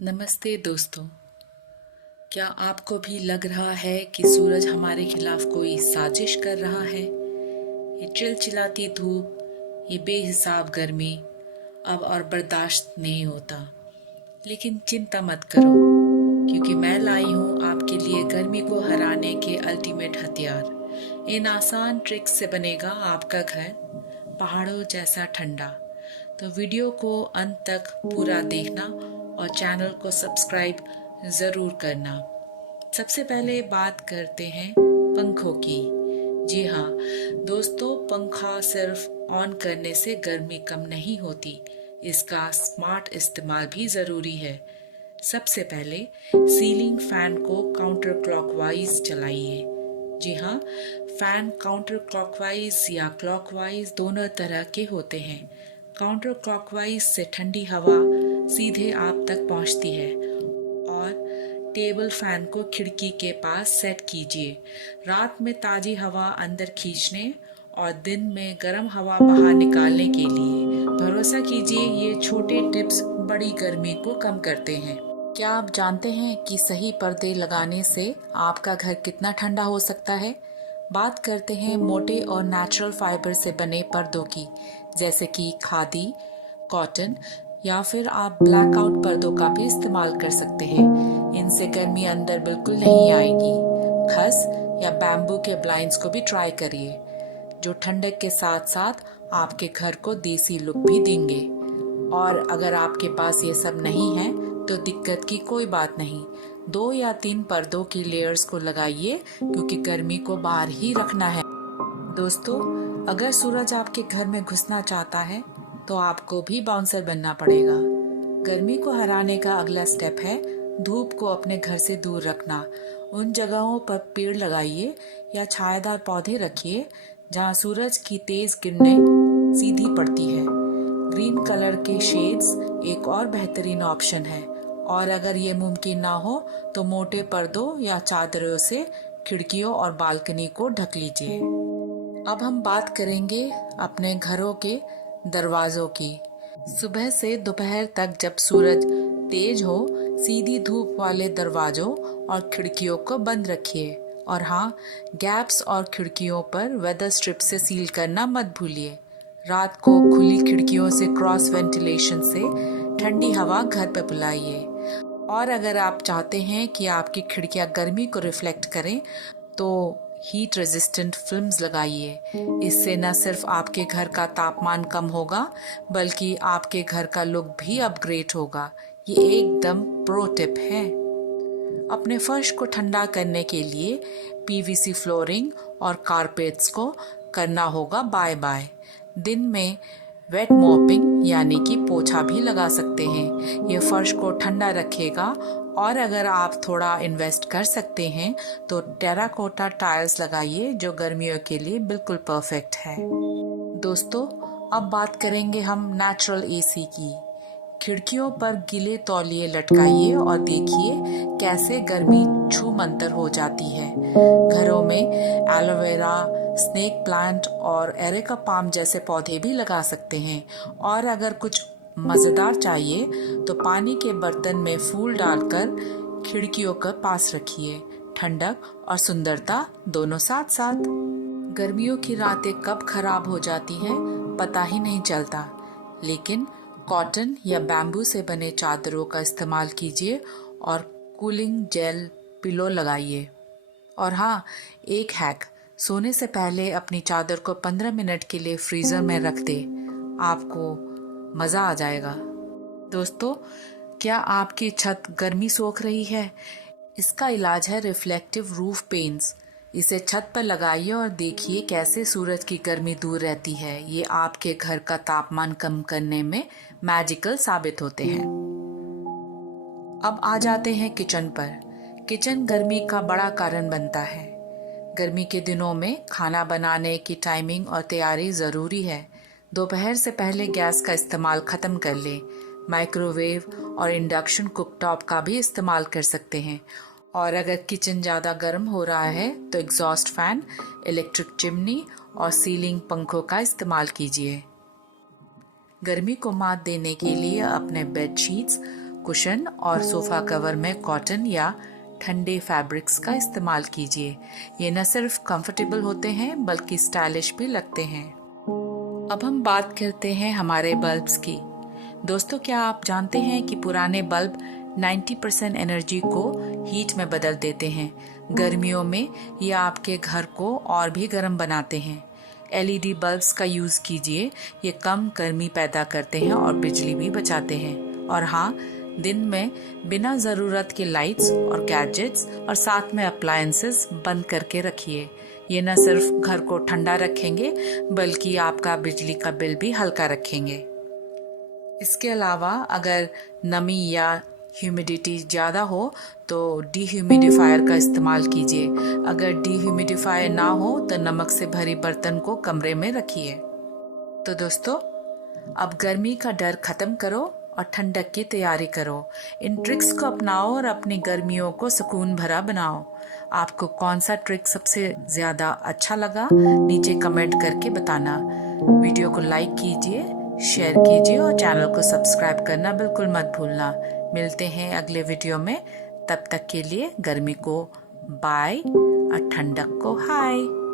नमस्ते दोस्तों। क्या आपको भी लग रहा है कि सूरज हमारे खिलाफ कोई साजिश कर रहा है? ये चिलचिलाती धूप, ये बेहिसाब गर्मी अब और बर्दाश्त नहीं होता। लेकिन चिंता मत करो, क्योंकि मैं लाई हूँ आपके लिए गर्मी को हराने के अल्टीमेट हथियार। इन आसान ट्रिक्स से बनेगा आपका घर पहाड़ों जैसा ठंडा। तो वीडियो को अंत तक पूरा देखना और चैनल को सब्सक्राइब ज़रूर करना। सबसे पहले बात करते हैं पंखों की। जी हाँ दोस्तों, पंखा सिर्फ ऑन करने से गर्मी कम नहीं होती, इसका स्मार्ट इस्तेमाल भी ज़रूरी है। सबसे पहले सीलिंग फैन को काउंटर क्लॉकवाइज चलाइए। जी हाँ, फैन काउंटर क्लॉकवाइज या क्लॉकवाइज दोनों तरह के होते हैं। काउंटर क्लॉकवाइज से ठंडी हवा सीधे आप तक पहुंचती है। और टेबल फैन को खिड़की के पास सेट कीजिए, रात में ताज़ी हवा अंदर खींचने और दिन में गर्म हवा बाहर निकालने के लिए। भरोसा कीजिए, ये छोटे टिप्स बड़ी गर्मी को कम करते हैं। क्या आप जानते हैं कि सही पर्दे लगाने से आपका घर कितना ठंडा हो सकता है? बात करते हैं मोटे और नेचुरल फाइबर से बने पर्दों की, जैसे कि खादी, कॉटन या फिर आप ब्लैकआउट पर्दों का भी इस्तेमाल कर सकते हैं। इनसे गर्मी अंदर बिल्कुल नहीं आएगी। खस या बैम्बू के ब्लाइंड्स को भी ट्राई करिए, जो ठंडक के साथ साथ आपके घर को देसी लुक भी देंगे। और अगर आपके पास ये सब नहीं है तो दिक्कत की कोई बात नहीं। 2 या 3 पर्दों की लेयर्स को लगाइए, क्योंकि गर्मी को बाहर ही रखना है। दोस्तों, अगर सूरज आपके घर में घुसना चाहता है तो आपको भी बाउंसर बनना पड़ेगा। गर्मी को हराने का अगला स्टेप है धूप को अपने घर से दूर रखना। उन जगहों पर पेड़ लगाइए या छायादार पौधे रखिए जहां सूरज की तेज किरणें सीधी पड़ती है। ग्रीन कलर के शेड्स एक और बेहतरीन ऑप्शन है। और अगर ये मुमकिन ना हो तो मोटे पर्दों या चादरों से खिड़कियों और बालकनी को ढक लीजिए। अब हम बात करेंगे अपने घरों के दरवाजों की। सुबह से दोपहर तक जब सूरज तेज हो, सीधी धूप वाले दरवाजों और खिड़कियों को बंद रखिए। और हाँ, गैप्स और खिड़कियों पर वेदर स्ट्रिप से सील करना मत भूलिए। रात को खुली खिड़कियों से क्रॉस वेंटिलेशन से ठंडी हवा घर पर बुलाइए। और अगर आप चाहते हैं कि आपकी खिड़कियां गर्मी को रिफ्लेक्ट करें तो हीट रेजिस्टेंट फिल्म्स लगाइए। इससे न सिर्फ आपके घर का तापमान कम होगा, बल्कि आपके घर का लुक भी अपग्रेड होगा। ये एकदम प्रो टिप है। अपने फर्श को ठंडा करने के लिए पीवीसी फ्लोरिंग और कारपेट्स को करना होगा बाय बाय। दिन में वेट मॉपिंग यानी कि पोछा भी लगा सकते हैं। ये फर्श को ठंडा रखेगा। और अगर आप थोड़ा इन्वेस्ट कर सकते हैं तो टेराकोटा टाइल्स लगाइए, जो गर्मियों के लिए बिल्कुल परफेक्ट है। दोस्तों, अब बात करेंगे हम नेचुरल एसी की। खिड़कियों पर गीले तौलिए लटकाइए और देखिए कैसे गर्मी छूमंतर हो जाती है। घरों में एलोवेरा, स्नेक प्लांट और एरेका पाम जैसे पौधे भी लगा सकते हैं। और अगर कुछ मज़ेदार चाहिए तो पानी के बर्तन में फूल डालकर खिड़कियों के पास रखिए। ठंडक और सुंदरता दोनों साथ साथ। गर्मियों की रातें कब खराब हो जाती हैं पता ही नहीं चलता, लेकिन कॉटन या बैम्बू से बने चादरों का इस्तेमाल कीजिए और कूलिंग जेल पिलो लगाइए। और हाँ, एक हैक, सोने से पहले अपनी चादर को 15 मिनट के लिए फ्रीज़र में रख दे, आपको मज़ा आ जाएगा। दोस्तों, क्या आपकी छत गर्मी सोख रही है? इसका इलाज है रिफ्लेक्टिव रूफ पेंट्स। इसे छत पर लगाइए और देखिए कैसे सूरज की गर्मी दूर रहती है। ये आपके घर का तापमान कम करने में मैजिकल साबित होते हैं। अब आ जाते हैं किचन पर। किचन गर्मी का बड़ा कारण बनता है। गर्मी के दिनों में खाना बनाने की टाइमिंग और तैयारी ज़रूरी है। दोपहर से पहले गैस का इस्तेमाल ख़त्म कर लें। माइक्रोवेव और इंडक्शन कुकटॉप का भी इस्तेमाल कर सकते हैं। और अगर किचन ज़्यादा गर्म हो रहा है तो एग्जॉस्ट फैन, इलेक्ट्रिक चिमनी और सीलिंग पंखों का इस्तेमाल कीजिए। गर्मी को मात देने के लिए अपने बेड शीट्स कुशन और सोफा कवर में कॉटन या ठंडे फैब्रिक्स का इस्तेमाल कीजिए। ये न सिर्फ कंफर्टेबल होते हैं बल्कि स्टाइलिश भी लगते हैं। अब हम बात करते हैं हमारे बल्ब्स की। दोस्तों, क्या आप जानते हैं कि पुराने बल्ब 90% एनर्जी को हीट में बदल देते हैं। गर्मियों में ये आपके घर को और भी गर्म बनाते हैं। LED बल्ब्स का यूज़ कीजिए, ये कम गर्मी पैदा करते हैं और बिजली भी बचाते हैं। और हाँ, दिन में बिना ज़रूरत के लाइट्स और गैजेट्स और साथ में अप्लायंसेस बंद करके रखिए। ये न सिर्फ घर को ठंडा रखेंगे बल्कि आपका बिजली का बिल भी हल्का रखेंगे। इसके अलावा अगर नमी या ह्यूमिडिटी ज़्यादा हो तो डीह्यूमिडिफायर का इस्तेमाल कीजिए। अगर डीह्यूमिडिफायर ना हो तो नमक से भरी बर्तन को कमरे में रखिए। तो दोस्तों, अब गर्मी का डर खत्म करो और ठंडक की तैयारी करो। इन ट्रिक्स को अपनाओ और अपनी गर्मियों को सुकून भरा बनाओ। आपको कौन सा ट्रिक सबसे ज़्यादा अच्छा लगा, नीचे कमेंट करके बताना। वीडियो को लाइक कीजिए, शेयर कीजिए और चैनल को सब्सक्राइब करना बिल्कुल मत भूलना। मिलते हैं अगले वीडियो में। तब तक के लिए गर्मी को बाय और ठंडक को हाय।